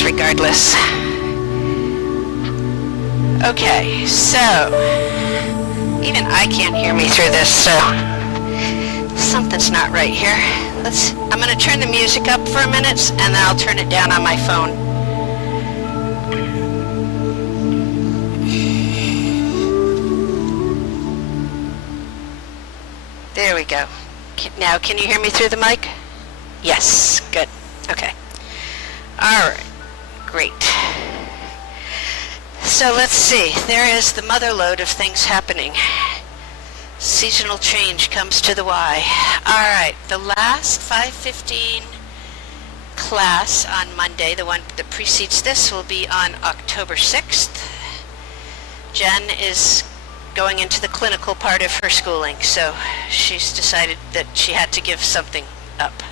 works regardless. Okay, so even I can't hear me through this, so something's not right here. I'm going to turn the music up for a minute, and then I'll turn it down on my phone. There we go. Now, can you hear me through the mic? Yes, good. Okay. All right, great. So let's see. There is the mother lode of things happening. Seasonal change comes to the Y. All right, the last 5:15 class on Monday, the one that precedes this, will be on October 6th. Jen is going into the clinical part of her schooling, so she's decided that she had to give something up.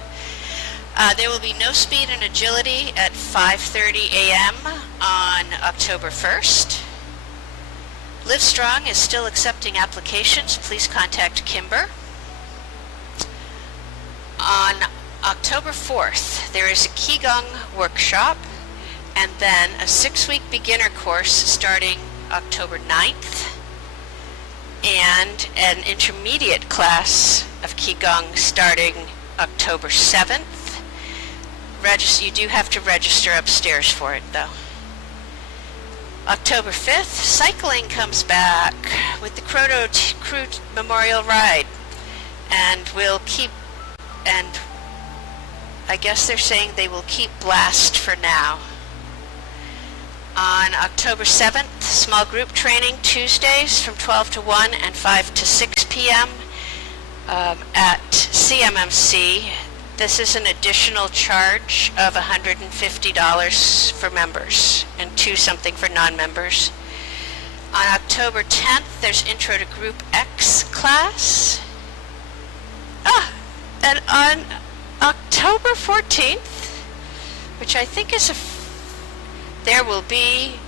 There will be no speed and agility at 5:30 a.m. on October 1st. Livestrong is still accepting applications. Please contact Kimber. On October 4th, there is a Qigong workshop and then a 6-week beginner course starting October 9th and an intermediate class of Qigong starting October 7th. You do have to register upstairs for it, though. October 5th, cycling comes back with the Crew Memorial Ride, and I guess they're saying they will keep Blast for now. On October 7th, small group training Tuesdays from 12 to 1 and 5 to 6 p.m. At CMMC. This is an additional charge of $150 for members and $2 for non-members. On October 10th, there's Intro to Group X class. And on October 14th, which I think is there will be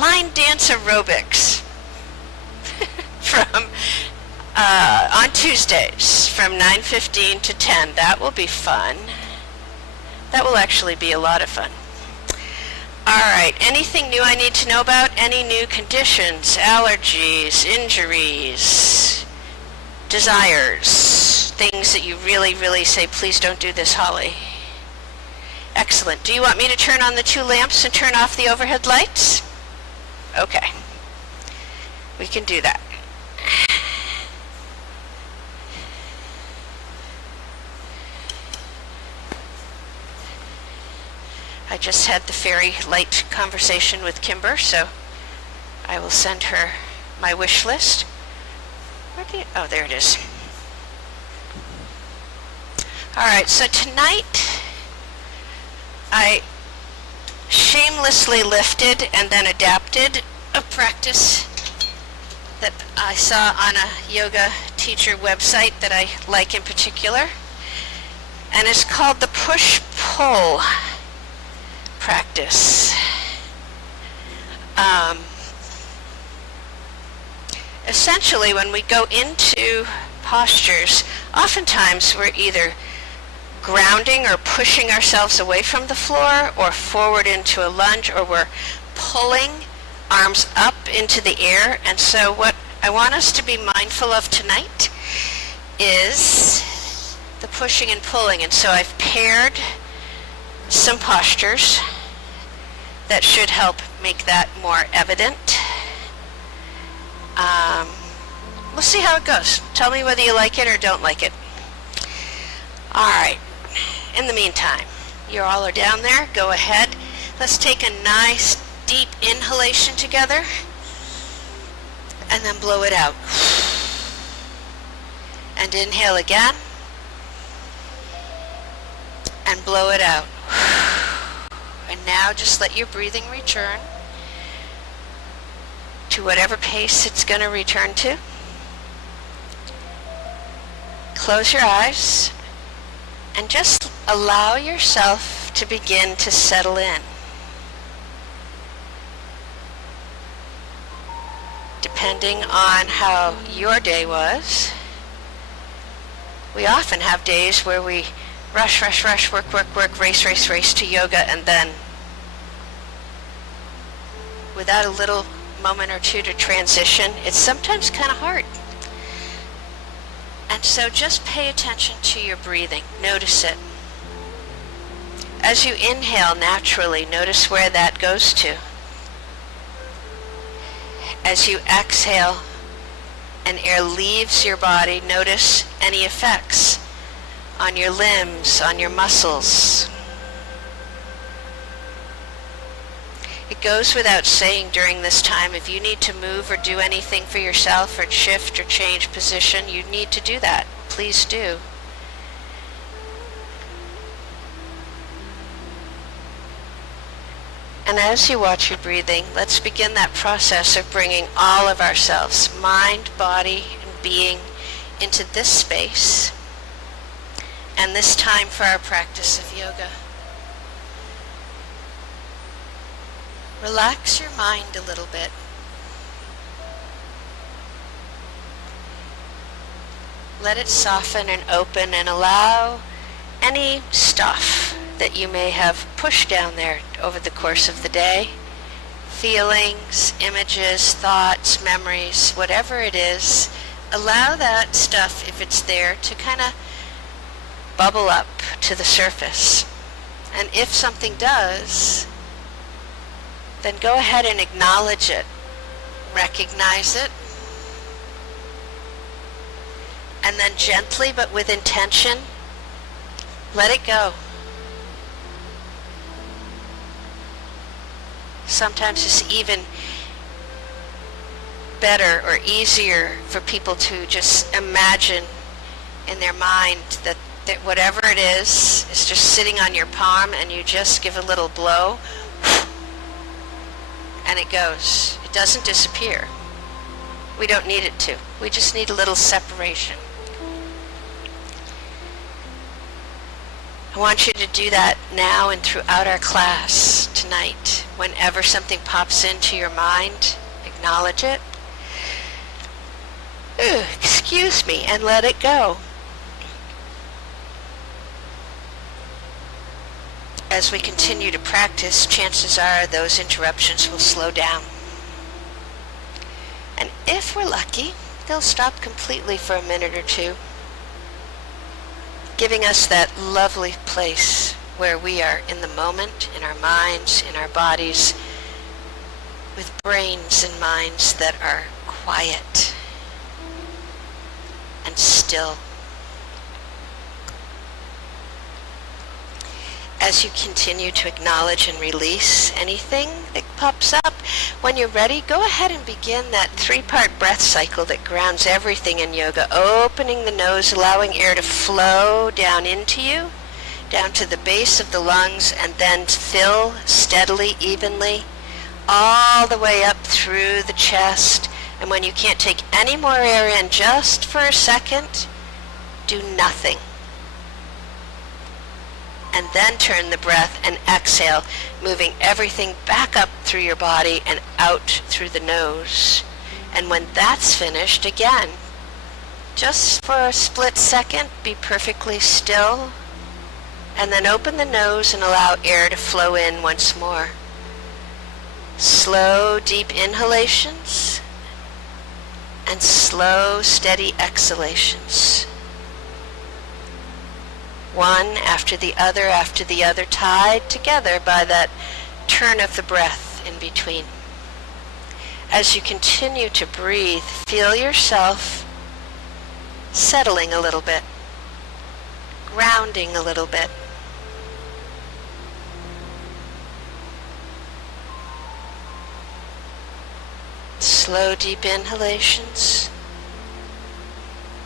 line dance aerobics from on Tuesdays from 9:15 to 10. That will be fun. That will actually be a lot of fun. All right, anything new I need to know about? Any new conditions, allergies, injuries, desires, things that you really, really say, please don't do this, Holly? Excellent. Do you want me to turn on the 2 lamps and turn off the overhead lights? Okay. We can do that. I just had the fairy light conversation with Kimber, so I will send her my wish list. Oh, there it is. All right, so tonight I shamelessly lifted and then adapted a practice that I saw on a yoga teacher website that I like in particular, and it's called the push-pull practice. Essentially, when we go into postures, oftentimes we're either grounding or pushing ourselves away from the floor or forward into a lunge, or we're pulling arms up into the air. And so what I want us to be mindful of tonight is the pushing and pulling. And so I've paired some postures that should help make that more evident. We'll see how it goes. Tell me whether you like it or don't like it. All right. In the meantime, you all are down there. Go ahead. Let's take a nice deep inhalation together and then blow it out. And inhale again and blow it out. And now just let your breathing return to whatever pace it's going to return to. Close your eyes and just allow yourself to begin to settle in. Depending on how your day was, we often have days where we rush, rush, rush, work, work, work, race, race, race to yoga, and then without a little moment or two to transition, it's sometimes kind of hard. And so just pay attention to your breathing. Notice it. As you inhale naturally, notice where that goes to. As you exhale and air leaves your body, notice any effects on your limbs, on your muscles. It goes without saying during this time, if you need to move or do anything for yourself or shift or change position, you need to do that. Please do. And as you watch your breathing, let's begin that process of bringing all of ourselves, mind, body, and being, into this space and this time for our practice of yoga. Relax your mind a little bit. Let it soften and open and allow any stuff that you may have pushed down there over the course of the day, feelings, images, thoughts, memories, whatever it is, allow that stuff, if it's there, to kind of bubble up to the surface. And if something does, then go ahead and acknowledge it, recognize it, and then gently but with intention, let it go. Sometimes it's even better or easier for people to just imagine in their mind that whatever it is just sitting on your palm, and you just give a little blow and it goes. It doesn't disappear. We don't need it to. We just need a little separation. I want you to do that now and throughout our class tonight. Whenever something pops into your mind, acknowledge it. Excuse me, and let it go. As we continue to practice, chances are those interruptions will slow down. And if we're lucky, they'll stop completely for a minute or two, giving us that lovely place where we are in the moment, in our minds, in our bodies, with brains and minds that are quiet and still. As you continue to acknowledge and release anything that pops up, when you're ready, go ahead and begin that 3-part breath cycle that grounds everything in yoga, opening the nose, allowing air to flow down into you, down to the base of the lungs, and then fill steadily, evenly, all the way up through the chest. And when you can't take any more air in, just for a second, do nothing. And then turn the breath and exhale, moving everything back up through your body and out through the nose. And when that's finished, again, just for a split second, be perfectly still, and then open the nose and allow air to flow in once more. Slow, deep inhalations and slow, steady exhalations. One after the other, tied together by that turn of the breath in between. As you continue to breathe, feel yourself settling a little bit, grounding a little bit. Slow, deep inhalations,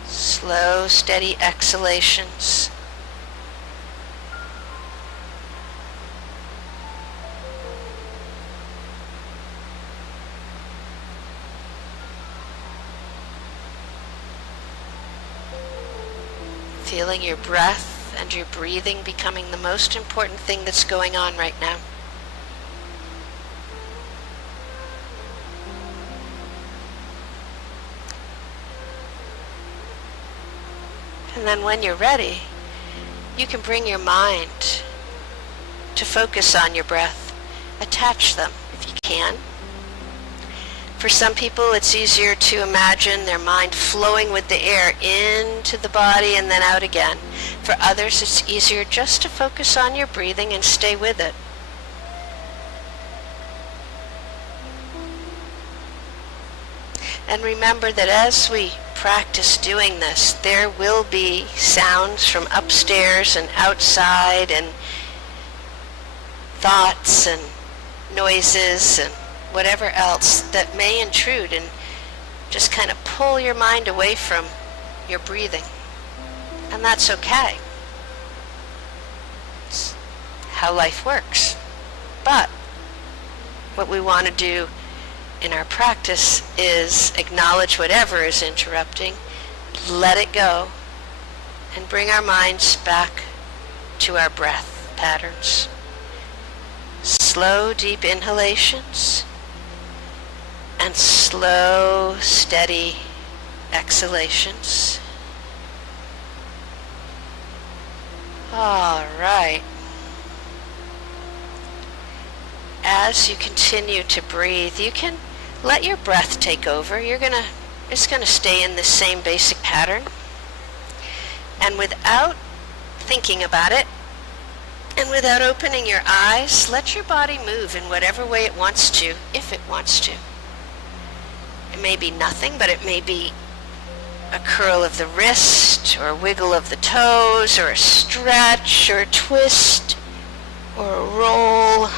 slow, steady exhalations. Feeling your breath and your breathing becoming the most important thing that's going on right now. And then when you're ready, you can bring your mind to focus on your breath. Attach them if you can. For some people, it's easier to imagine their mind flowing with the air into the body and then out again. For others, it's easier just to focus on your breathing and stay with it. And remember that as we practice doing this, there will be sounds from upstairs and outside and thoughts and noises and whatever else that may intrude and just kind of pull your mind away from your breathing. And that's okay. It's how life works. But what we want to do in our practice is acknowledge whatever is interrupting, let it go, and bring our minds back to our breath patterns. Slow, deep inhalations and slow, steady exhalations. All right. As you continue to breathe, you can let your breath take over. It's gonna stay in the same basic pattern. And without thinking about it, and without opening your eyes, let your body move in whatever way it wants to, if it wants to. It may be nothing, but it may be a curl of the wrist, or a wiggle of the toes, or a stretch, or a twist, or a roll.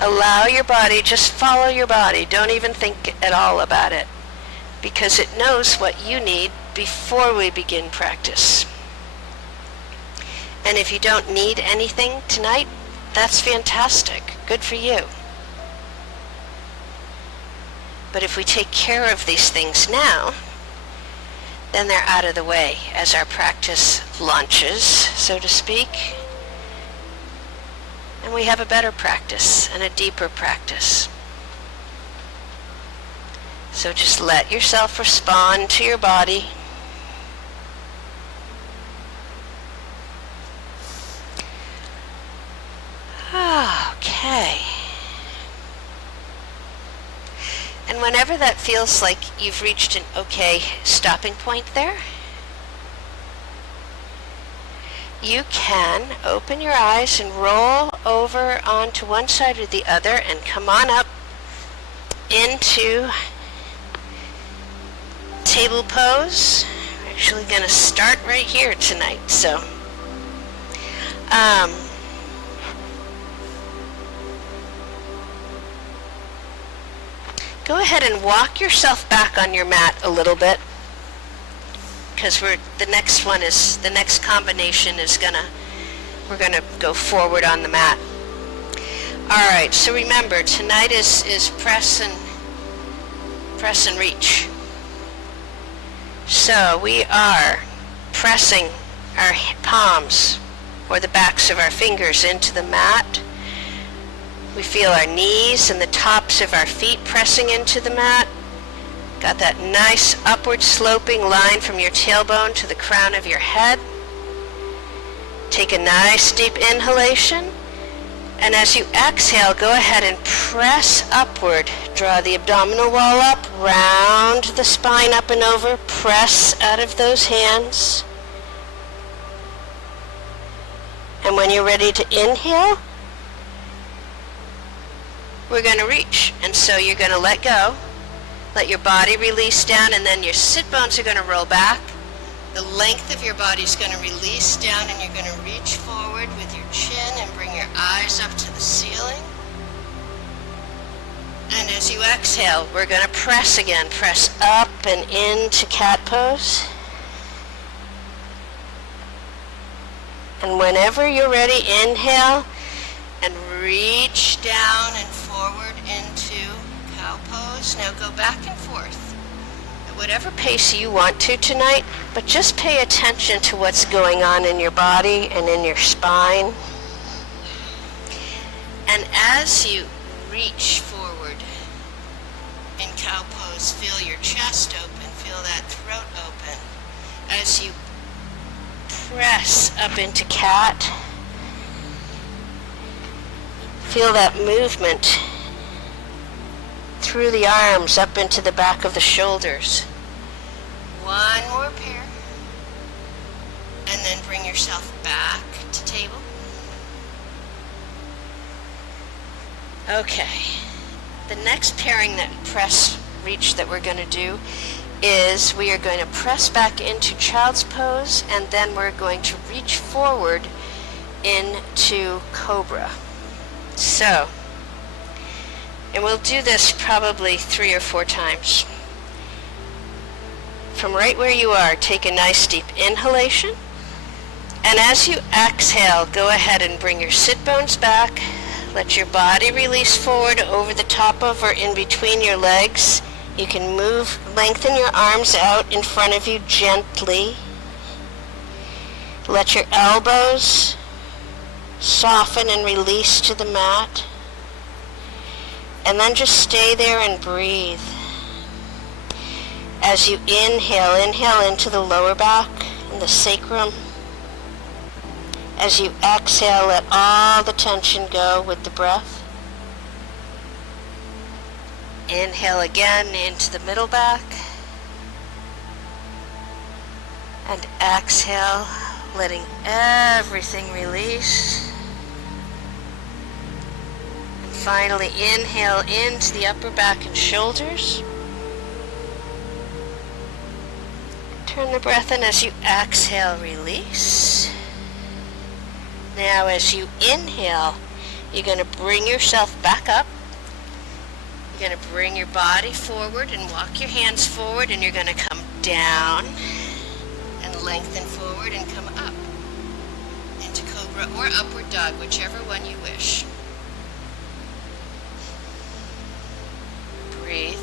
Allow your body, just follow your body. Don't even think at all about it, because it knows what you need before we begin practice. And if you don't need anything tonight, that's fantastic. Good for you. But if we take care of these things now, then they're out of the way as our practice launches, so to speak. And we have a better practice and a deeper practice. So just let yourself respond to your body. Okay. And whenever that feels like you've reached an okay stopping point there, you can open your eyes and roll over onto one side or the other and come on up into table pose. We're actually going to start right here tonight. So, go ahead and walk yourself back on your mat a little bit, because the next combination is we're gonna go forward on the mat. All right, so remember, tonight is press and reach. So we are pressing our palms or the backs of our fingers into the mat. We feel our knees and the tops of our feet pressing into the mat. Got that nice upward sloping line from your tailbone to the crown of your head. Take a nice deep inhalation. And as you exhale, go ahead and press upward. Draw the abdominal wall up, round the spine up and over. Press out of those hands. And when you're ready to inhale, we're going to reach. And so you're going to let go. Let your body release down, and then your sit bones are going to roll back. The length of your body is going to release down, and you're going to reach forward with your chin and bring your eyes up to the ceiling. And as you exhale, we're going to press again. Press up and into cat pose. And whenever you're ready, inhale and reach down and forward into cow pose. Now go back and forth at whatever pace you want to tonight, but just pay attention to what's going on in your body and in your spine. And as you reach forward in cow pose, feel your chest open, feel that throat open. As you press up into cat. Feel that movement through the arms up into the back of the shoulders. One more pair. And then bring yourself back to table. Okay. The next pairing that press reach that we're going to do is we are going to press back into child's pose, and then we're going to reach forward into cobra. So, and we'll do this probably 3 or 4 times. From right where you are, take a nice deep inhalation, and as you exhale, go ahead and bring your sit bones back. Let your body release forward over the top of or in between your legs. You can lengthen your arms out in front of you gently. Let your elbows soften and release to the mat. And then just stay there and breathe. As you inhale into the lower back and the sacrum. As you exhale, let all the tension go with the breath. Inhale again into the middle back. And exhale, letting everything release. And finally, inhale into the upper back and shoulders. Turn the breath in as you exhale, release. Now as you inhale, you're going to bring yourself back up. You're going to bring your body forward and walk your hands forward, and you're going to come down and lengthen forward and come up into cobra or upward dog, whichever one you wish. Breathe.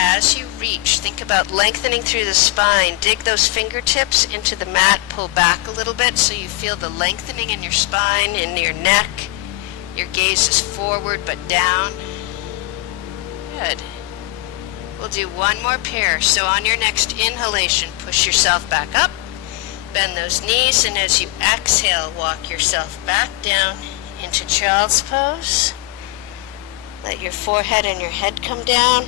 As you reach, think about lengthening through the spine. Dig those fingertips into the mat, pull back a little bit so you feel the lengthening in your spine, in your neck. Your gaze is forward but down. Good. We'll do one more pair. So on your next inhalation, push yourself back up, bend those knees, and as you exhale, walk yourself back down into child's pose. Let your forehead and your head come down.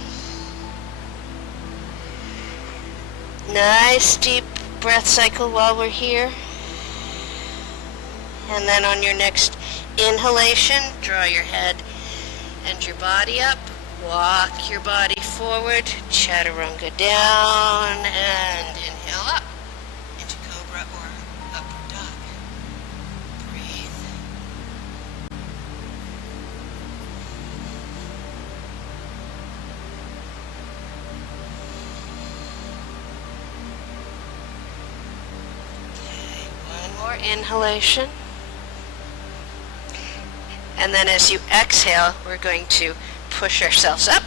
Nice deep breath cycle while we're here. And then on your next inhalation, draw your head and your body up. Walk your body forward, chaturanga down, and inhale up into cobra or upward dog. Breathe. Okay, one more inhalation. And then as you exhale, we're going to push ourselves up.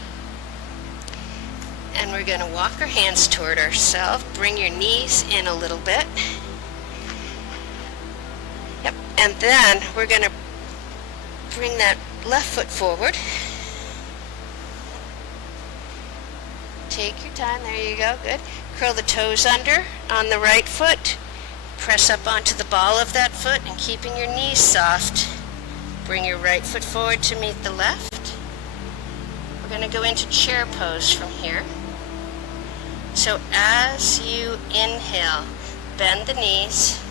And we're going to walk our hands toward ourselves. Bring your knees in a little bit. Yep. And then we're going to bring that left foot forward. Take your time. There you go. Good. Curl the toes under on the right foot. Press up onto the ball of that foot and keeping your knees soft. Bring your right foot forward to meet the left. We're going to go into chair pose from here. So as you inhale, bend the knees,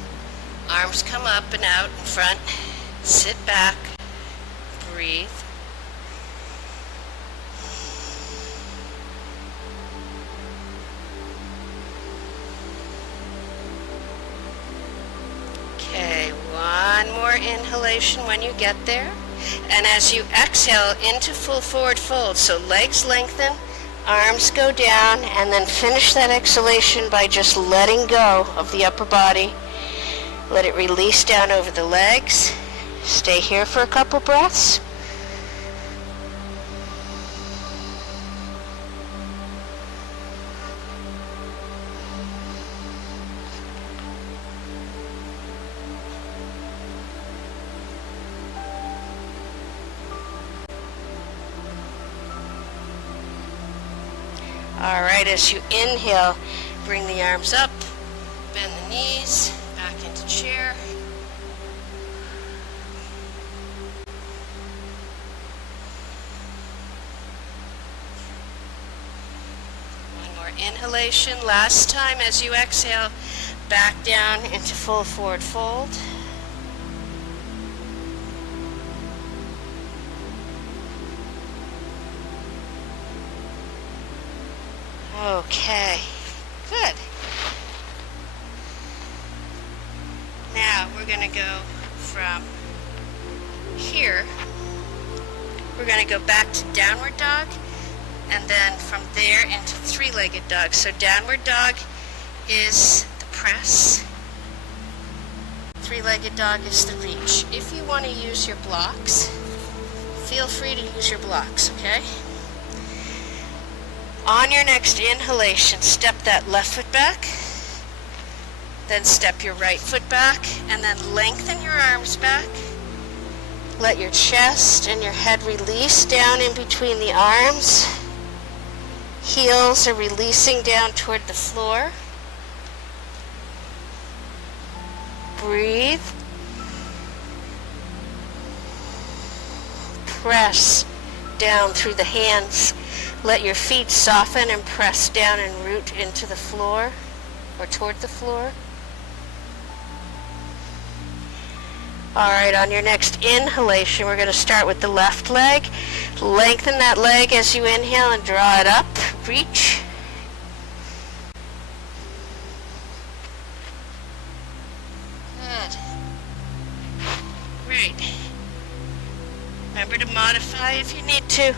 arms come up and out in front, sit back, breathe. Okay, one more inhalation when you get there. And as you exhale into full forward fold, so legs lengthen, arms go down, and then finish that exhalation by just letting go of the upper body. Let it release down over the legs. Stay here for a couple breaths. All right, as you inhale, bring the arms up, knees, back into chair. One more inhalation. Last time as you exhale, back down into full forward fold. Okay, good. Now we're going to go from here, we're going to go back to downward dog, and then from there into three-legged dog. So downward dog is the press, three-legged dog is the reach. If you want to use your blocks, feel free to use your blocks, okay? On your next inhalation, step that left foot back, then step your right foot back, and then lengthen your arms back. Let your chest and your head release down in between the arms. Heels are releasing down toward the floor. Breathe. Press down through the hands. Let your feet soften and press down and root into the floor or toward the floor. All right, on your next inhalation, we're going to start with the left leg. Lengthen that leg as you inhale and draw it up. Reach. Good. Great. Remember to modify if you need to.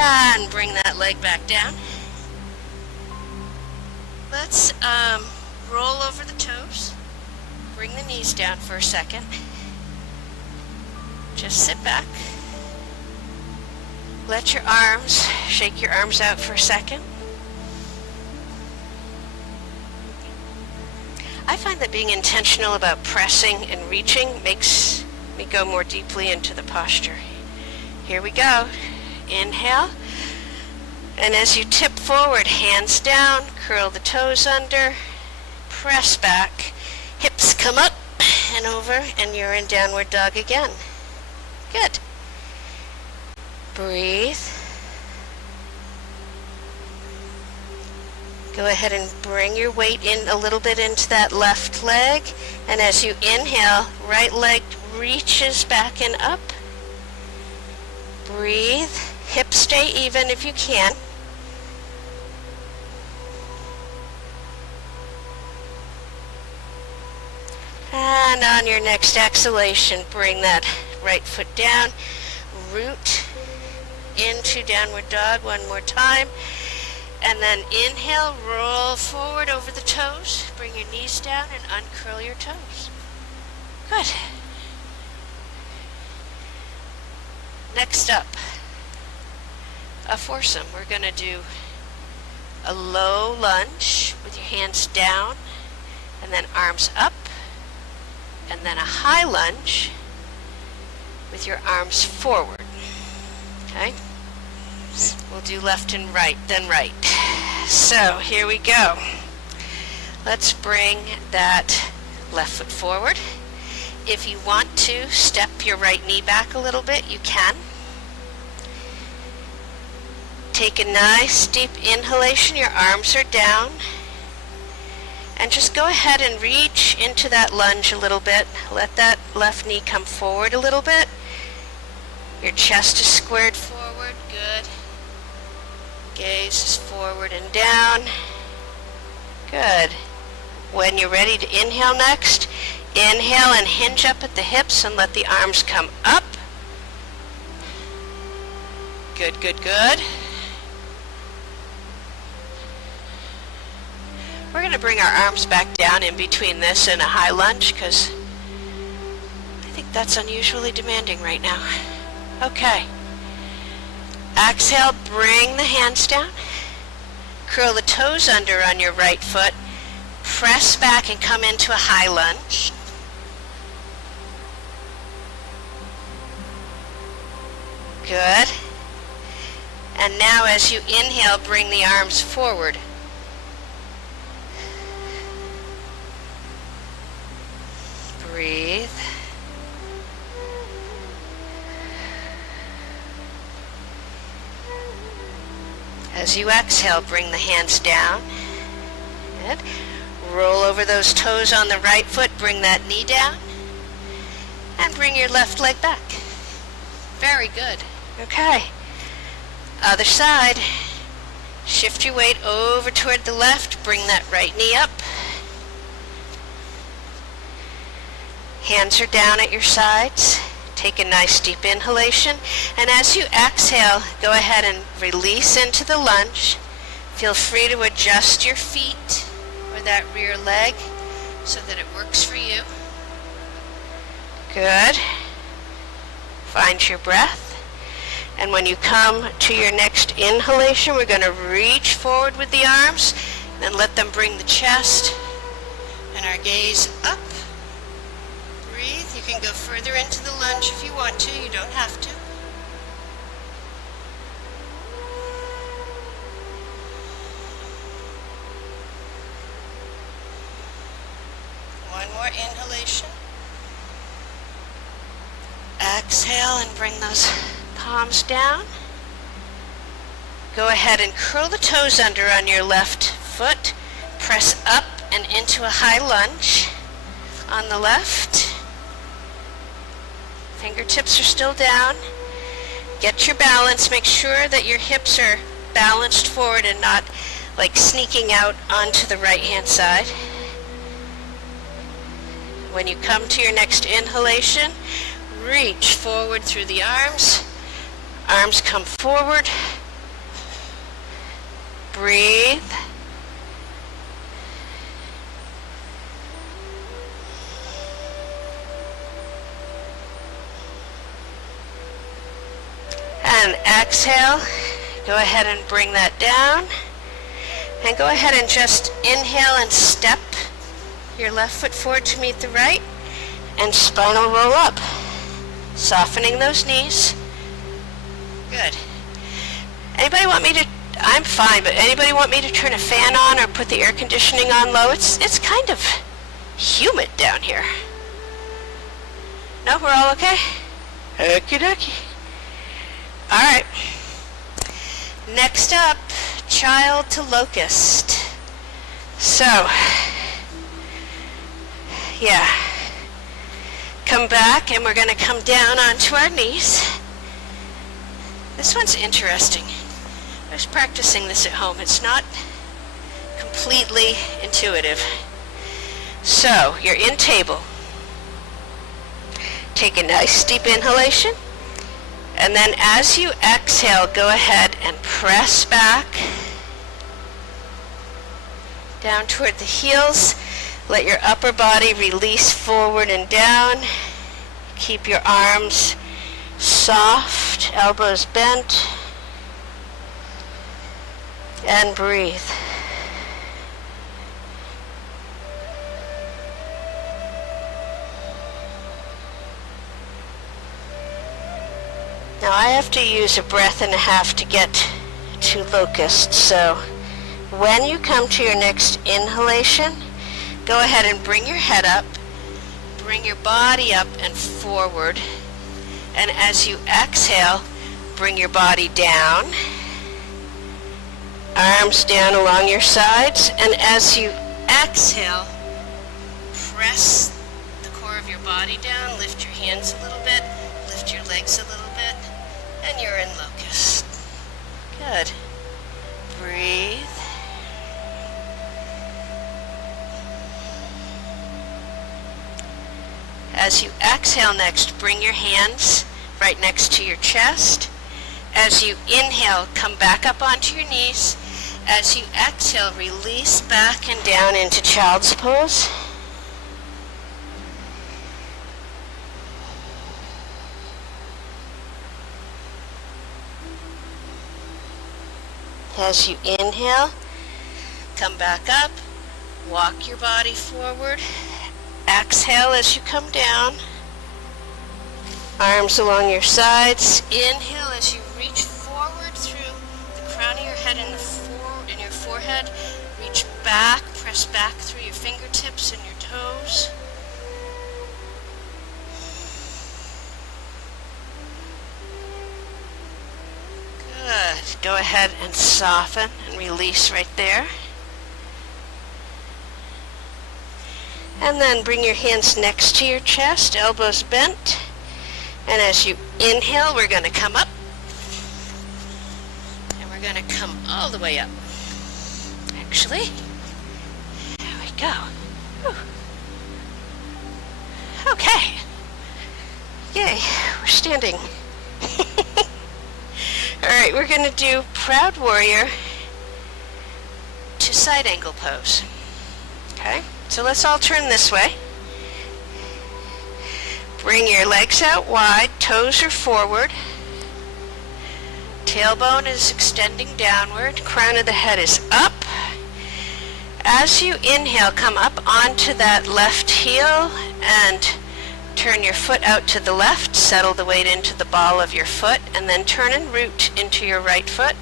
And bring that leg back down. Let's roll over the toes. Bring the knees down for a second. Just sit back. Let your arms, shake your arms out for a second. I find that being intentional about pressing and reaching makes me go more deeply into the posture. Here we go. Inhale, and as you tip forward, hands down, curl the toes under, press back, hips come up and over, and you're in downward dog again. Good. Breathe. Go ahead and bring your weight in a little bit into that left leg, and as you inhale, right leg reaches back and up. Breathe. Hips stay even if you can. And on your next exhalation, bring that right foot down, root into downward dog one more time, and then inhale, roll forward over the toes, bring your knees down and uncurl your toes. Good. Next up, a foursome. We're going to do a low lunge with your hands down and then arms up, and then a high lunge with your arms forward. Okay? We'll do left and right, then right. So here we go. Let's bring that left foot forward. If you want to step your right knee back a little bit, you can. Take a nice deep inhalation, your arms are down, and just go ahead and reach into that lunge a little bit. Let that left knee come forward a little bit. Your chest is squared forward, good. Gaze is forward and down, good. When you're ready to inhale next, inhale and hinge up at the hips and let the arms come up. Good, good, good. We're going to bring our arms back down in between this and a high lunge because I think that's unusually demanding right now. Okay. Exhale, bring the hands down. Curl the toes under on your right foot. Press back and come into a high lunge. Good. And now as you inhale, bring the arms forward. Breathe. As you exhale, bring the hands down. Good. Roll over those toes on the right foot, bring that knee down, and bring your left leg back. Very good. Okay. Other side. Shift your weight over toward the left, bring that right knee up. Hands are down at your sides. Take a nice deep inhalation, and as you exhale, go ahead and release into the lunge. Feel free to adjust your feet or that rear leg so that it works for you. Good. Find your breath. And when you come to your next inhalation, we're going to reach forward with the arms, then let them bring the chest and our gaze up. Breathe. You can go further into the lunge if you want to. You don't have to. One more inhalation. Exhale and bring those palms down. Go ahead and curl the toes under on your left foot. Press up and into a high lunge on the left. Fingertips are still down. Get your balance. Make sure that your hips are balanced forward and not like sneaking out onto the right hand side. When you come to your next inhalation, reach forward through the arms. Arms come forward. Breathe. And exhale. Go ahead and bring that down. And go ahead and just inhale and step your left foot forward to meet the right. And spinal roll up. Softening those knees. Good. Anybody want me to, I'm fine, but anybody want me to turn a fan on or put the air conditioning on low? It's kind of humid down here. No, we're all okay? Okie dokie. All right. Next up, child to locust. So, yeah. Come back and we're going to come down onto our knees. This one's interesting. I was practicing this at home. It's not completely intuitive. So, you're in table. Take a nice deep inhalation. And then as you exhale, go ahead and press back down toward the heels. Let your upper body release forward and down. Keep your arms soft, elbows bent, and breathe. Now I have to use a breath and a half to get to locust, so when you come to your next inhalation, go ahead and bring your head up, bring your body up and forward, and as you exhale, bring your body down, arms down along your sides, and as you exhale, press the core of your body down, lift your hands a little bit, lift your legs a little bit, and you're in locust. Good. Breathe. As you exhale next, bring your hands right next to your chest. As you inhale, come back up onto your knees. As you exhale, release back and down into child's pose. As you inhale, come back up, walk your body forward. Exhale as you come down. Arms along your sides. Inhale as you reach forward through the crown of your head and your forehead. Reach back, press back through your fingertips and your toes. Go ahead and soften and release right there. And then bring your hands next to your chest, elbows bent. And as you inhale, we're going to come up. And we're going to come all the way up. Actually, there we go. Whew. Okay. Yay, we're standing. All right, we're going to do Proud Warrior to side angle pose. Okay, so let's all turn this way. Bring your legs out wide, toes are forward. Tailbone is extending downward, crown of the head is up. As you inhale, come up onto that left heel and turn your foot out to the left, settle the weight into the ball of your foot, and then turn and root into your right foot.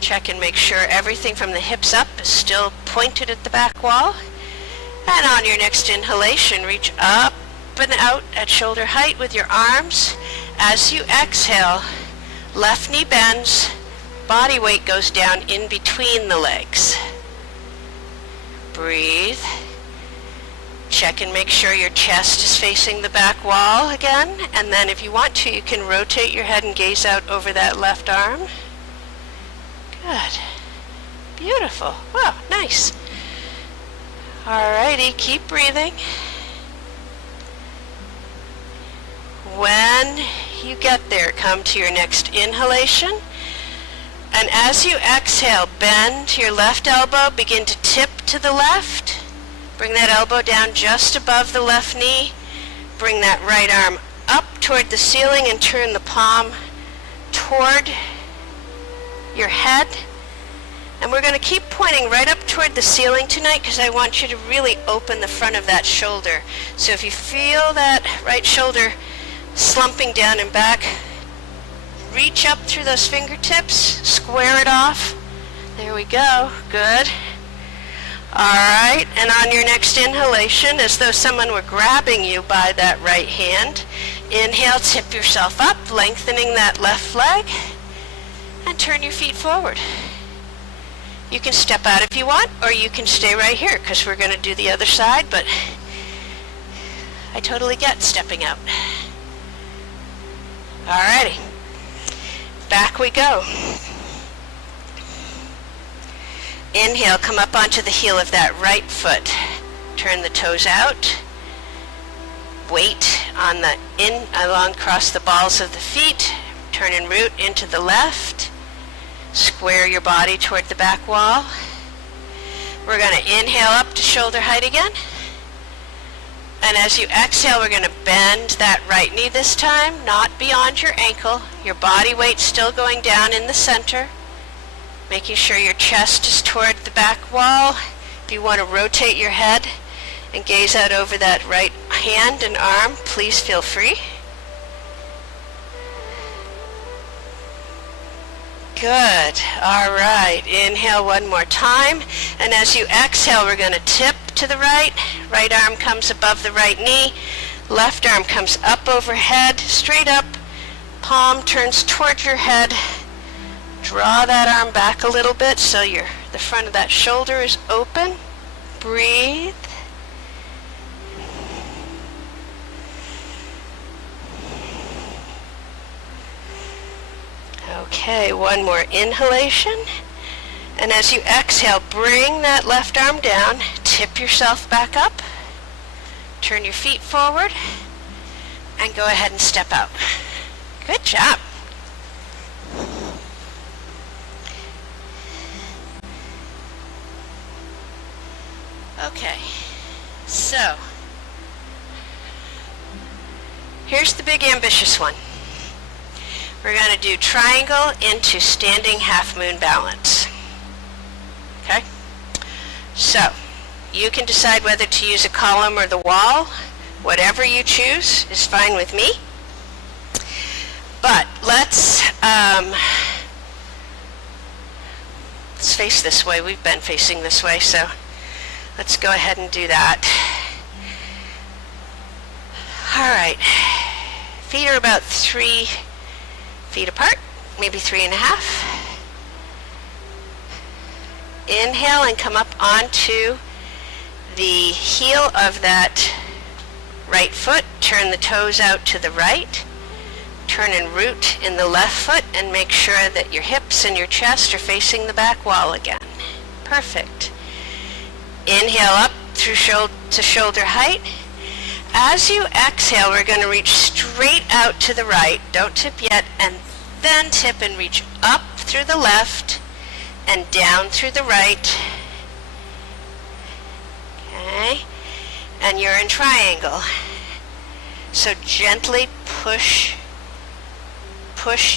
Check and make sure everything from the hips up is still pointed at the back wall. And on your next inhalation, reach up and out at shoulder height with your arms. As you exhale, left knee bends, body weight goes down in between the legs. Breathe. Check and make sure your chest is facing the back wall again. And then if you want to, you can rotate your head and gaze out over that left arm. Good. Beautiful. Wow, nice. Alrighty, keep breathing. When you get there, come to your next inhalation. And as you exhale, bend your left elbow, begin to tip to the left. Bring that elbow down just above the left knee. Bring that right arm up toward the ceiling and turn the palm toward your head. And we're going to keep pointing right up toward the ceiling tonight because I want you to really open the front of that shoulder. So if you feel that right shoulder slumping down and back, reach up through those fingertips, square it off. There we go. Good. All right, and on your next inhalation, as though someone were grabbing you by that right hand, inhale, tip yourself up, lengthening that left leg, and turn your feet forward. You can step out if you want, or you can stay right here, because we're going to do the other side, but I totally get stepping out. All righty, back we go. Inhale, come up onto the heel of that right foot. Turn the toes out. Weight on the along across the balls of the feet. Turn and root into the left. Square your body toward the back wall. We're going to inhale up to shoulder height again. And as you exhale, we're going to bend that right knee this time, not beyond your ankle. Your body weight still going down in the center. Making sure your chest is toward the back wall. If you want to rotate your head and gaze out over that right hand and arm, please feel free. Good. All right. Inhale one more time. And as you exhale, we're going to tip to the right. Right arm comes above the right knee. Left arm comes up overhead, straight up. Palm turns toward your head. Draw that arm back a little bit so the front of that shoulder is open. Breathe. Okay, one more inhalation. And as you exhale, bring that left arm down, tip yourself back up, turn your feet forward, and go ahead and step out. Good job. Okay, so here's the big ambitious one. We're going to do triangle into standing half moon balance. Okay? So, you can decide whether to use a column or the wall. Whatever you choose is fine with me. But let's face this way. We've been facing this way, so let's go ahead and do that. All right. Feet are about 3 feet apart, maybe 3.5. Inhale and come up onto the heel of that right foot. Turn the toes out to the right. Turn and root in the left foot and make sure that your hips and your chest are facing the back wall again. Perfect. Inhale up through to shoulder height. As you exhale, we're going to reach straight out to the right. Don't tip yet, and then tip and reach up through the left and down through the right. Okay, and you're in triangle. So gently push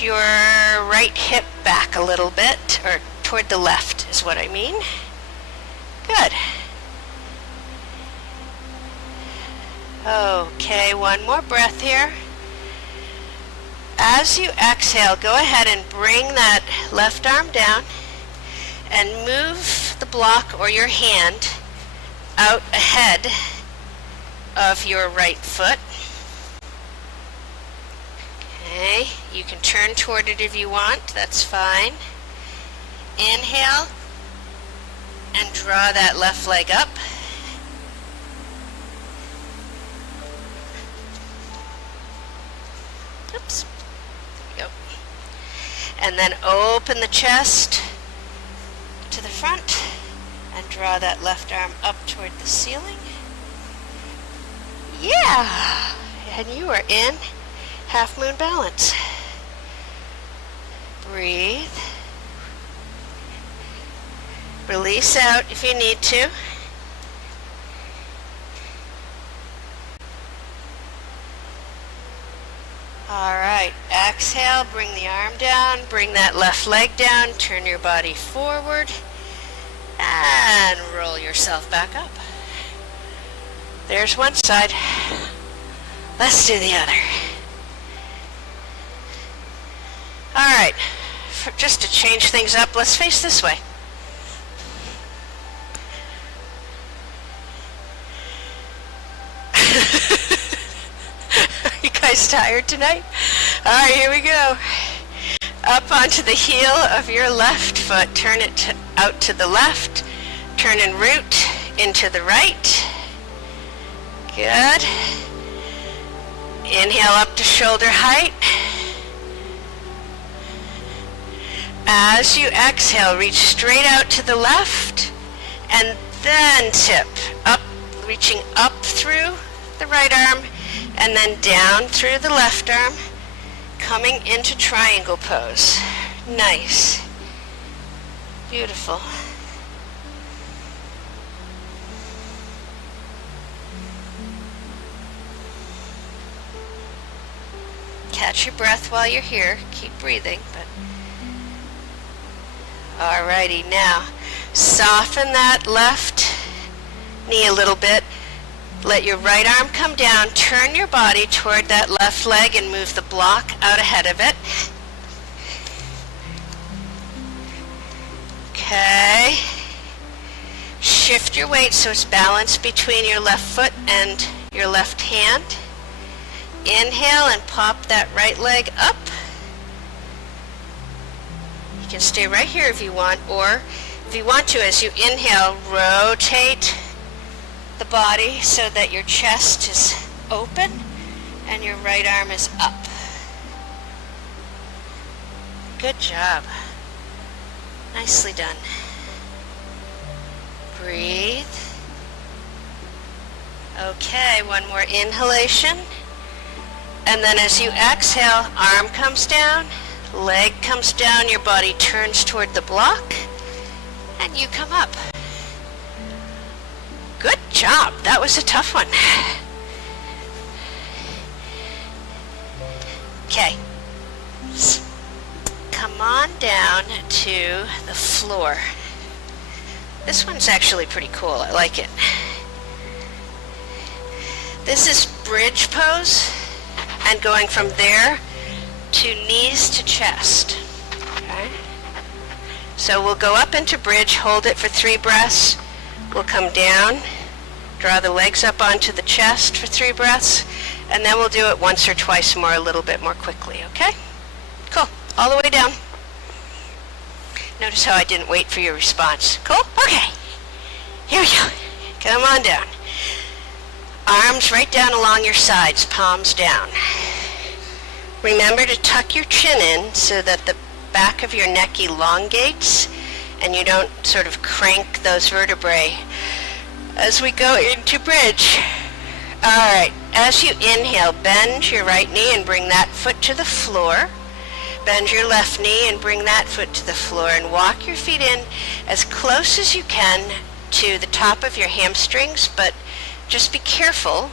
your right hip back a little bit, or toward the left is what I mean. Good. Okay, one more breath here. As you exhale, go ahead and bring that left arm down and move the block or your hand out ahead of your right foot. Okay, you can turn toward it if you want, that's fine. Inhale and draw that left leg up. Oops. There we go. And then open the chest to the front and draw that left arm up toward the ceiling. Yeah! And you are in half moon balance. Breathe. Release out if you need to. All right, exhale, bring the arm down, bring that left leg down, turn your body forward, and roll yourself back up. There's one side. Let's do the other. All right, just to change things up, let's face this way. Are you guys tired tonight? All right, here we go. Up onto the heel of your left foot. Turn it out to the left. Turn and root into the right. Good. Inhale up to shoulder height. As you exhale, reach straight out to the left and then tip up, reaching up through the right arm and then down through the left arm, coming into triangle pose. Nice. Beautiful. Catch your breath while you're here. Keep breathing, but alrighty, now soften that left knee a little bit. Let your right arm come down. Turn your body toward that left leg and move the block out ahead of it. Okay. Shift your weight so it's balanced between your left foot and your left hand. Inhale and pop that right leg up. You can stay right here if you want, or if you want to, as you inhale, rotate the body so that your chest is open and your right arm is up. Good job. Nicely done. Breathe. Okay, one more inhalation. And then as you exhale, arm comes down, leg comes down, your body turns toward the block, and you come up. Good job. That was a tough one. Okay. Come on down to the floor. This one's actually pretty cool. I like it. This is bridge pose, and going from there to knees to chest. Okay? So we'll go up into bridge, hold it for 3 breaths. We'll come down, draw the legs up onto the chest for 3 breaths, and then we'll do it once or twice more, a little bit more quickly, okay? Cool. All the way down. Notice how I didn't wait for your response. Cool? Okay. Here we go. Come on down. Arms right down along your sides, palms down. Remember to tuck your chin in so that the back of your neck elongates and you don't sort of crank those vertebrae as we go into bridge. All right, as you inhale, bend your right knee and bring that foot to the floor. Bend your left knee and bring that foot to the floor, and walk your feet in as close as you can to the top of your hamstrings, but just be careful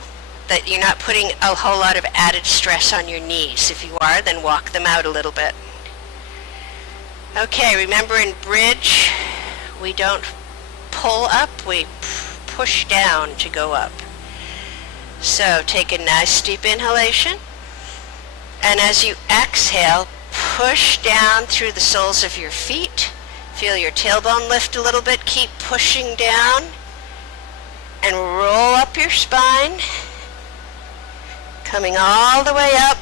that you're not putting a whole lot of added stress on your knees. If you are, then walk them out a little bit. Okay, remember in bridge, we don't pull up, we push down to go up. So take a nice deep inhalation, and as you exhale, push down through the soles of your feet. Feel your tailbone lift a little bit. Keep pushing down and roll up your spine, coming all the way up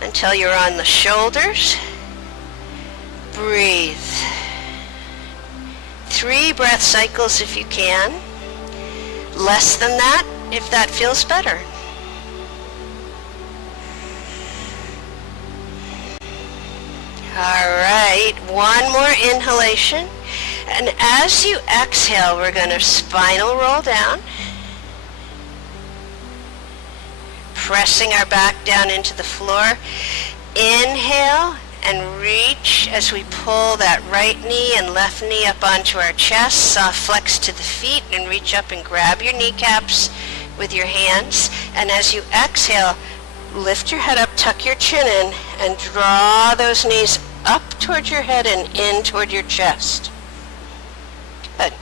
until you're on the shoulders. Breathe. 3 breath cycles if you can. Less than that if that feels better. All right, one more inhalation. And as you exhale, we're going to spinal roll down, pressing our back down into the floor. Inhale and reach as we pull that right knee and left knee up onto our chest. Soft flex to the feet and reach up and grab your kneecaps with your hands. And as you exhale, lift your head up, tuck your chin in, and draw those knees up toward your head and in toward your chest. Good.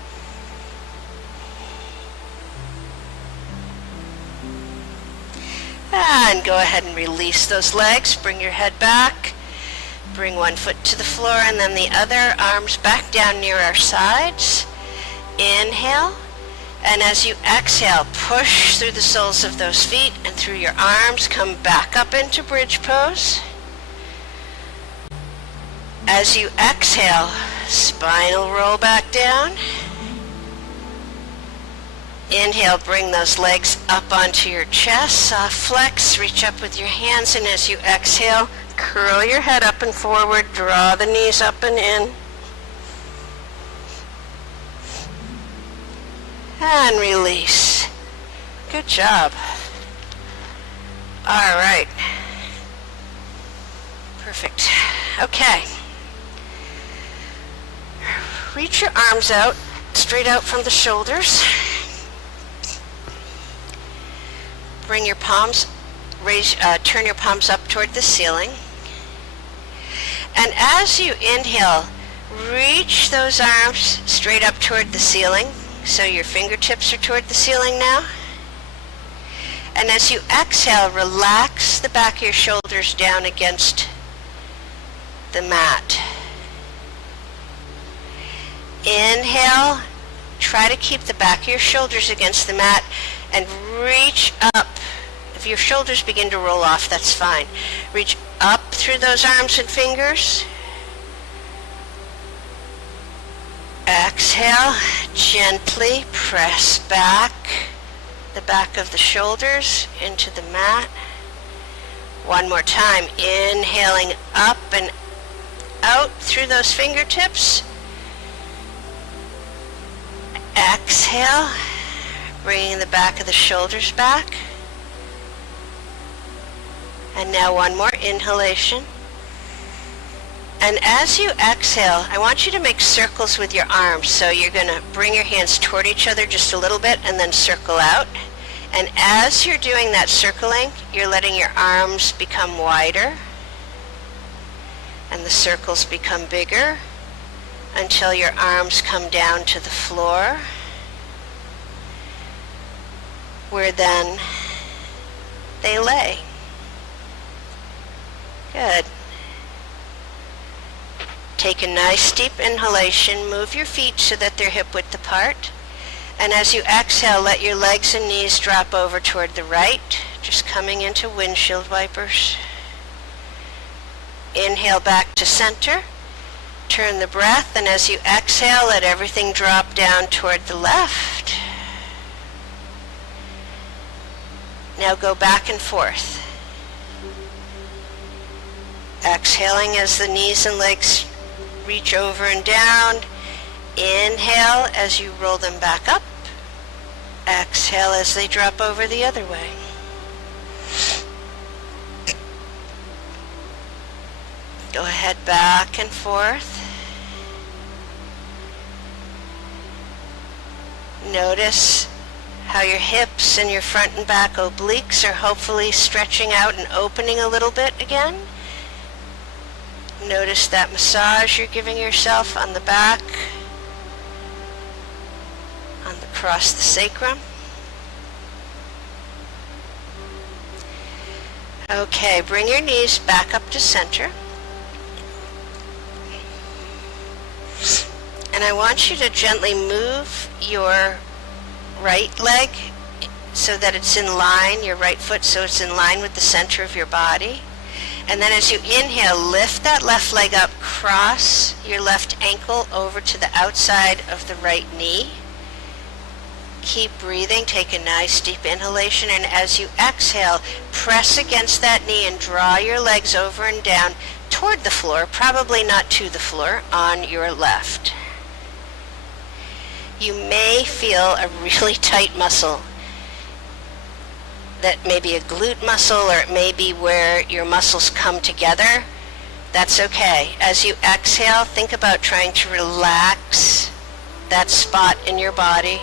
And go ahead and release those legs. Bring your head back. Bring one foot to the floor and then the other. Arms back down near our sides. Inhale. And as you exhale, push through the soles of those feet and through your arms. Come back up into bridge pose. As you exhale, spinal roll back down. Inhale, bring those legs up onto your chest. Soft flex, reach up with your hands, and as you exhale, curl your head up and forward. Draw the knees up and in. And release. Good job. All right. Perfect. Okay. Reach your arms out, straight out from the shoulders. Bring your palms, turn your palms up toward the ceiling. And as you inhale, reach those arms straight up toward the ceiling. So your fingertips are toward the ceiling now. And as you exhale, relax the back of your shoulders down against the mat. Inhale, try to keep the back of your shoulders against the mat and reach up. If your shoulders begin to roll off, that's fine. Reach up through those arms and fingers. Exhale, gently press back the back of the shoulders into the mat. One more time, inhaling up and out through those fingertips. Exhale, bringing the back of the shoulders back. And now one more inhalation. And as you exhale, I want you to make circles with your arms. So you're going to bring your hands toward each other just a little bit and then circle out. And as you're doing that circling, you're letting your arms become wider and the circles become bigger until your arms come down to the floor, where then they lay. Good. Take a nice deep inhalation. Move your feet so that they're hip width apart. And as you exhale, let your legs and knees drop over toward the right, just coming into windshield wipers. Inhale back to center. center in the breath, and as you exhale, let everything drop down toward the left. Now go back and forth. Exhaling as the knees and legs reach over and down. Inhale as you roll them back up. Exhale as they drop over the other way. Go ahead, back and forth. Notice how your hips and your front and back obliques are hopefully stretching out and opening a little bit again. Notice that massage you're giving yourself on the back, across the sacrum. Okay, bring your knees back up to center. And I want you to gently move your right leg so that it's in line, your right foot so it's in line with the center of your body. And then as you inhale, lift that left leg up, cross your left ankle over to the outside of the right knee. Keep breathing, take a nice deep inhalation, and as you exhale, press against that knee and draw your legs over and down toward the floor, probably not to the floor, on your left. You may feel a really tight muscle. That may be a glute muscle, or it may be where your muscles come together. That's okay. As you exhale, think about trying to relax that spot in your body.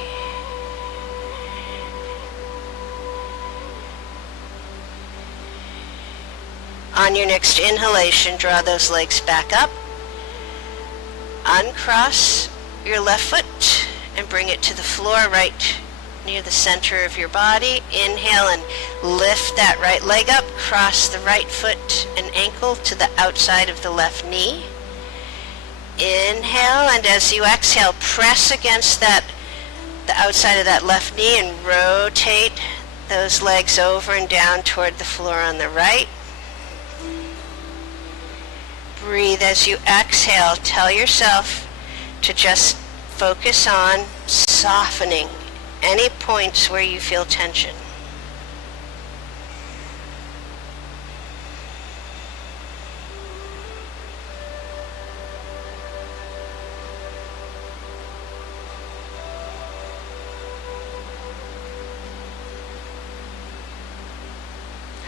On your next inhalation, draw those legs back up. Uncross your left foot and bring it to the floor right near the center of your body. Inhale and lift that right leg up. Cross the right foot and ankle to the outside of the left knee. Inhale, and as you exhale, press against the outside of that left knee and rotate those legs over and down toward the floor on the right. Breathe as you exhale. Tell yourself to just focus on softening any points where you feel tension.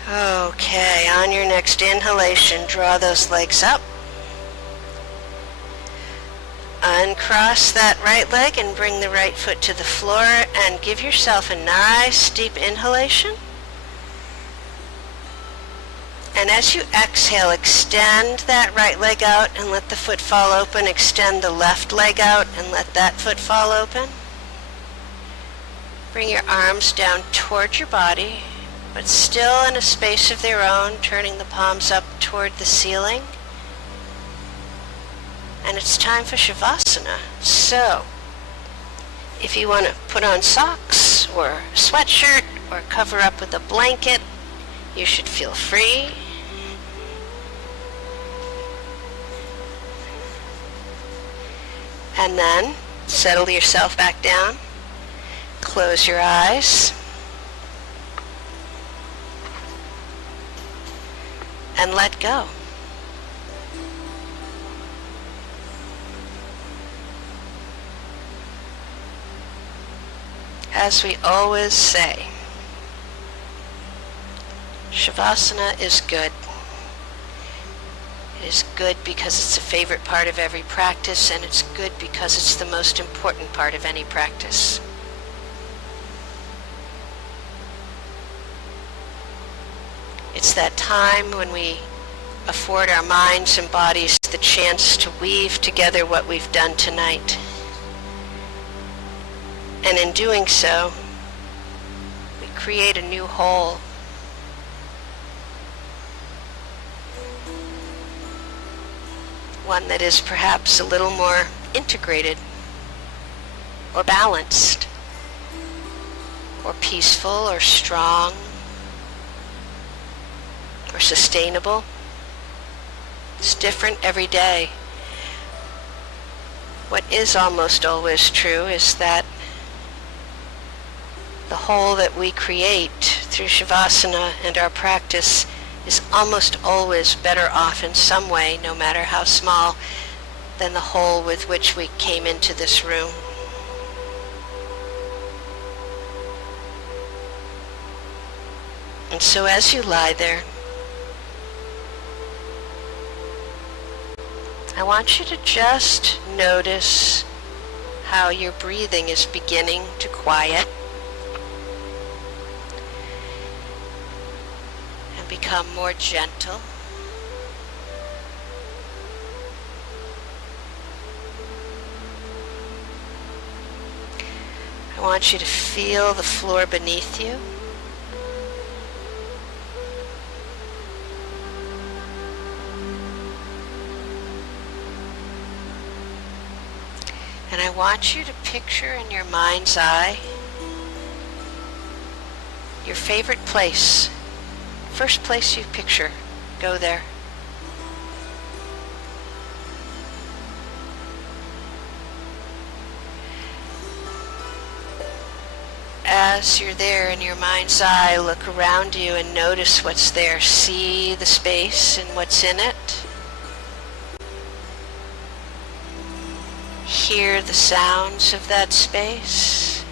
Okay, on your next inhalation, draw those legs up. Uncross that right leg and bring the right foot to the floor and give yourself a nice deep inhalation. And as you exhale, extend that right leg out and let the foot fall open. Extend the left leg out and let that foot fall open. Bring your arms down toward your body, but still in a space of their own, turning the palms up toward the ceiling. And it's time for Shavasana. So, if you want to put on socks or a sweatshirt or cover up with a blanket, you should feel free. And then settle yourself back down. Close your eyes. And let go. As we always say, Shavasana is good. It is good because it's a favorite part of every practice, and it's good because it's the most important part of any practice. It's that time when we afford our minds and bodies the chance to weave together what we've done tonight. And in doing so, we create a new whole. One that is perhaps a little more integrated, or balanced, or peaceful, or strong, or sustainable. It's different every day. What is almost always true is that the whole that we create through Shavasana and our practice is almost always better off in some way, no matter how small, than the whole with which we came into this room. And so as you lie there, I want you to just notice how your breathing is beginning to quiet and become more gentle. I want you to feel the floor beneath you. And I want you to picture in your mind's eye your favorite place. First place you picture, go there. As you're there in your mind's eye, look around you and notice what's there. See the space and what's in it. Hear the sounds of that space,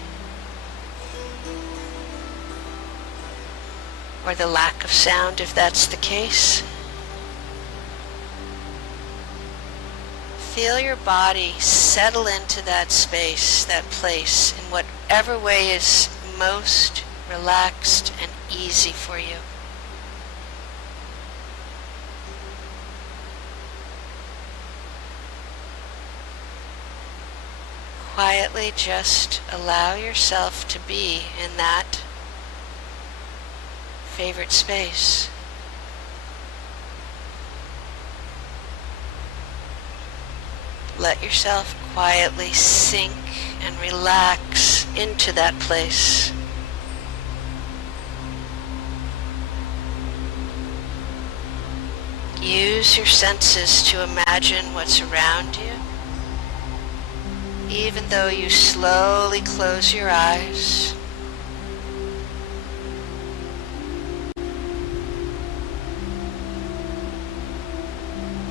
or the lack of sound if that's the case. Feel your body settle into that space, that place, in whatever way is most relaxed and easy for you. Quietly just allow yourself to be in that favorite space. Let yourself quietly sink and relax into that place. Use your senses to imagine what's around you. Even though you slowly close your eyes,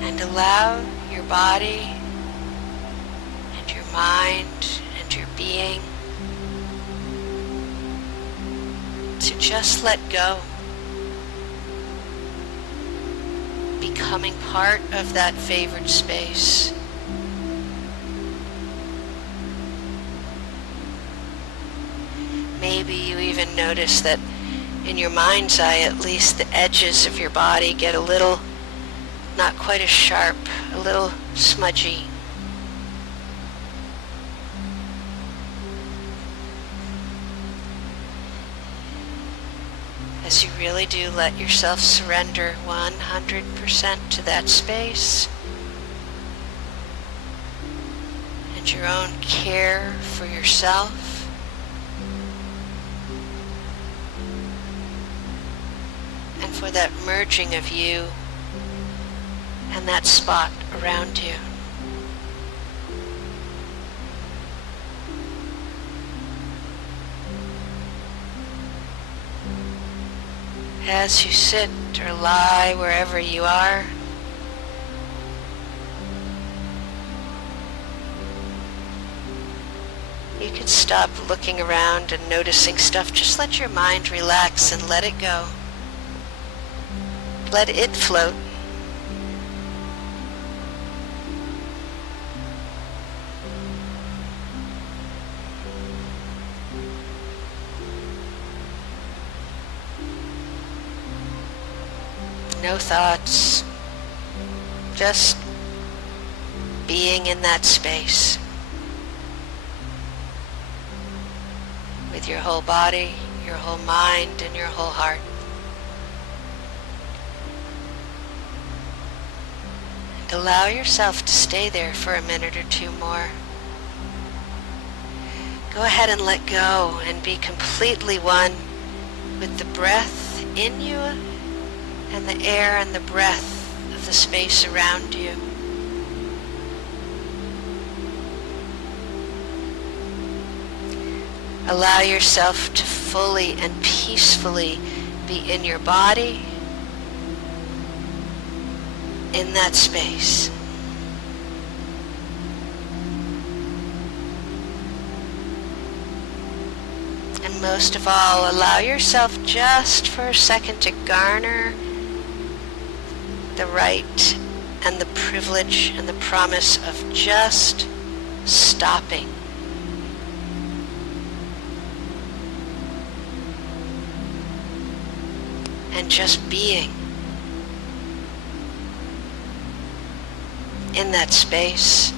and allow your body and your mind and your being to just let go, becoming part of that favorite space. Maybe you even notice that in your mind's eye, at least, the edges of your body get a little, not quite as sharp, a little smudgy. As you really do let yourself surrender 100% to that space and your own care for yourself. For that merging of you and that spot around you. As you sit or lie wherever you are, you can stop looking around and noticing stuff. Just let your mind relax and let it go. Let it float. No thoughts, just being in that space with your whole body, your whole mind, and your whole heart. Allow yourself to stay there for a minute or two more. Go ahead and let go and be completely one with the breath in you and the air and the breath of the space around you. Allow yourself to fully and peacefully be in your body, in that space. And most of all, allow yourself just for a second to garner the right and the privilege and the promise of just stopping. And just being in that space.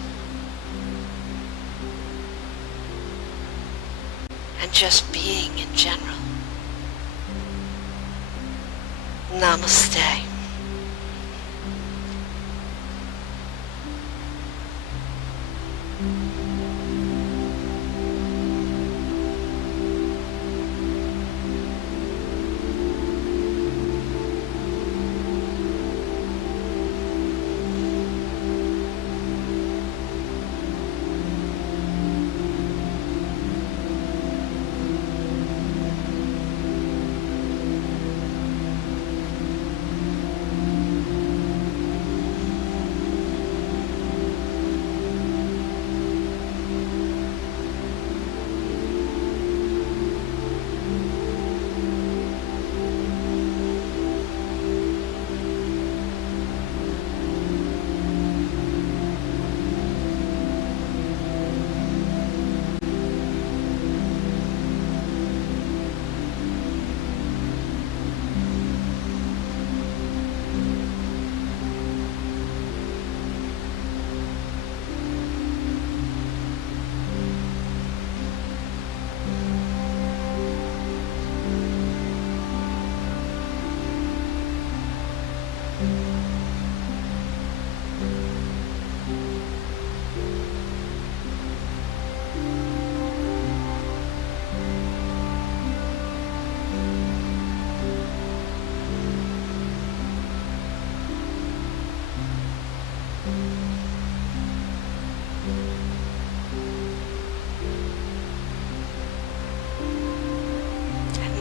And just being in general. Namaste.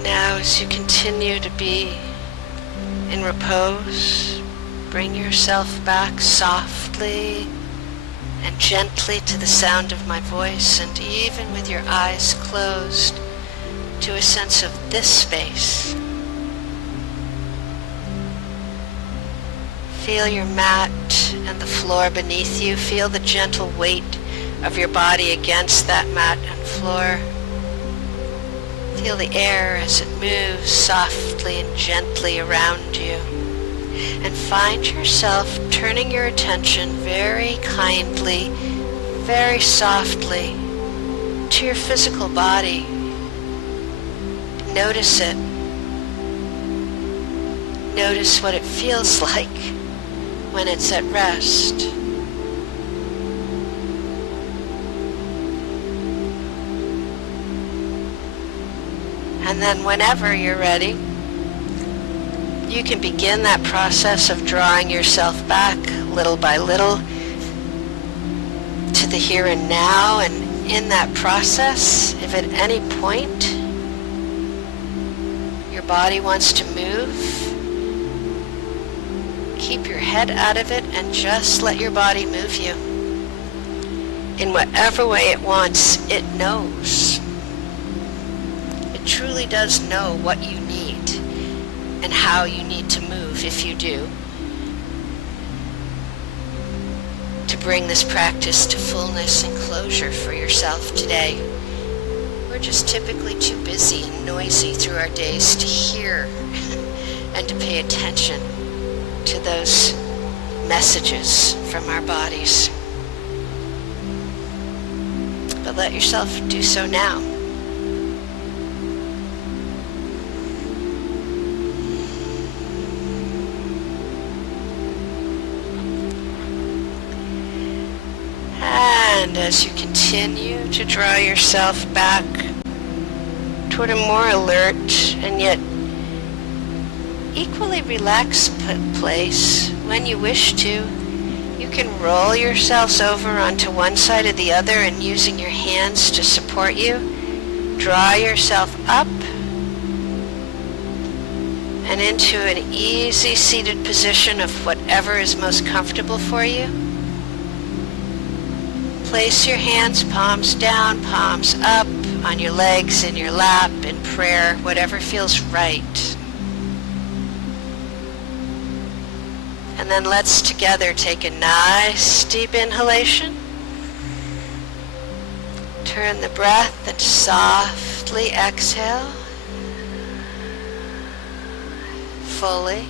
Now, as you continue to be in repose, bring yourself back softly and gently to the sound of my voice, and even with your eyes closed, to a sense of this space. Feel your mat and the floor beneath you. Feel the gentle weight of your body against that mat and floor. Feel the air as it moves softly and gently around you. And find yourself turning your attention very kindly, very softly to your physical body. Notice it. Notice what it feels like when it's at rest. And then whenever you're ready, you can begin that process of drawing yourself back little by little to the here and now. And in that process, if at any point your body wants to move, keep your head out of it and just let your body move you. In whatever way it wants, it knows. It truly does know what you need and how you need to move, if you do, to bring this practice to fullness and closure for yourself today. We're just typically too busy and noisy through our days to hear and to pay attention to those messages from our bodies. But let yourself do so now. And as you continue to draw yourself back toward a more alert and yet equally relaxed place, when you wish to, you can roll yourselves over onto one side or the other, and using your hands to support you, Draw yourself up and into an easy seated position of whatever is most comfortable for you. Place your hands, palms down, palms up, on your legs, in your lap, in prayer, whatever feels right. And then let's together take a nice deep inhalation. Turn the breath and softly exhale. Fully.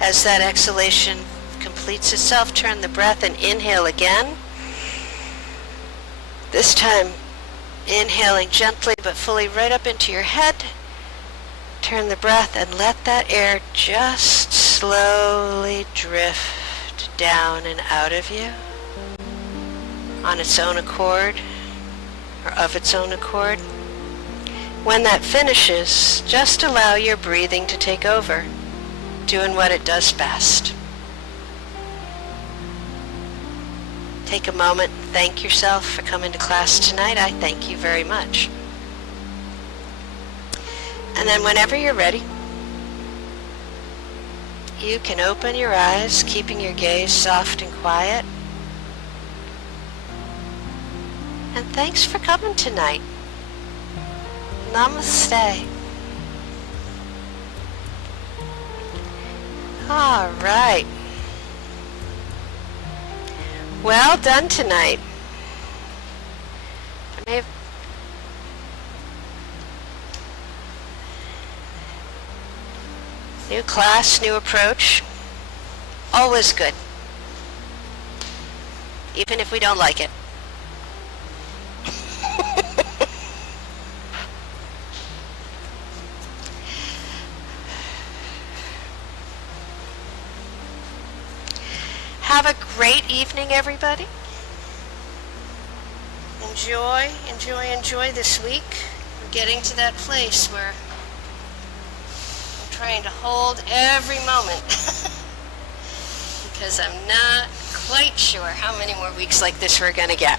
As that exhalation completes itself, turn the breath and inhale again. This time, inhaling gently but fully right up into your head. Turn the breath and let that air just slowly drift down and out of you on its own accord or of its own accord. When that finishes, just allow your breathing to take over, doing what it does best. Take a moment and thank yourself for coming to class tonight. I thank you very much. And then whenever you're ready, you can open your eyes, keeping your gaze soft and quiet. And thanks for coming tonight. Namaste. All right. Well done tonight. I may have new class, new approach. Always good. Even if we don't like it. Have a great evening, everybody. Enjoy this week. We're getting to that place where I'm trying to hold every moment because I'm not quite sure how many more weeks like this we're going to get.